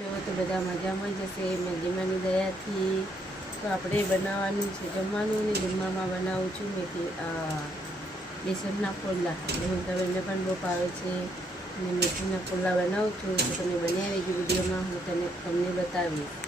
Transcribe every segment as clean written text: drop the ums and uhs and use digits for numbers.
તો બધા મજામાં જ હશે મજીમાની દયાથી। તો આપણે બનાવવાનું છે જમવાનું ને જમવામાં બનાવું છું બેસનના પુડલા। એટલે હું તમને પણ બહુ ભાવે છે અને બેસનના પુડલા બનાવું છું। તો તમે બન્યા રહેજો વિડીયોમાં, હું તમને બતાવીશ।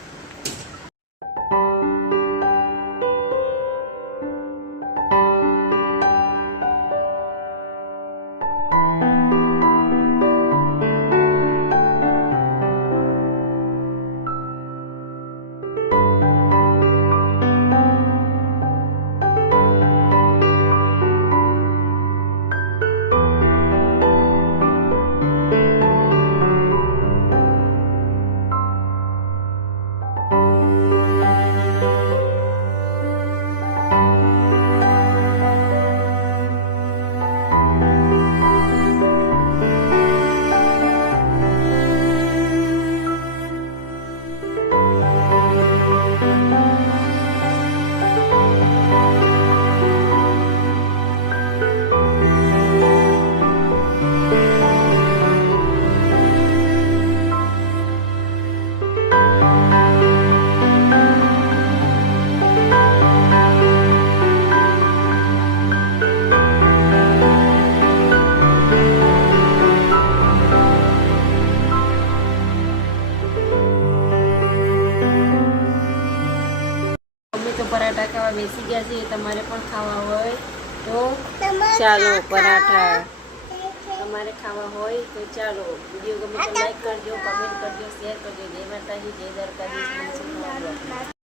तो पराठा खावा बेसी गया है। तमारे पण खावा होय तो चालो पराठा तमारे खावा होय तो चालो। वीडियो गमे तो लाइक करजो, कमेंट करजो, शेयर करजो। जय माताजी, जय द्वारकाधीश।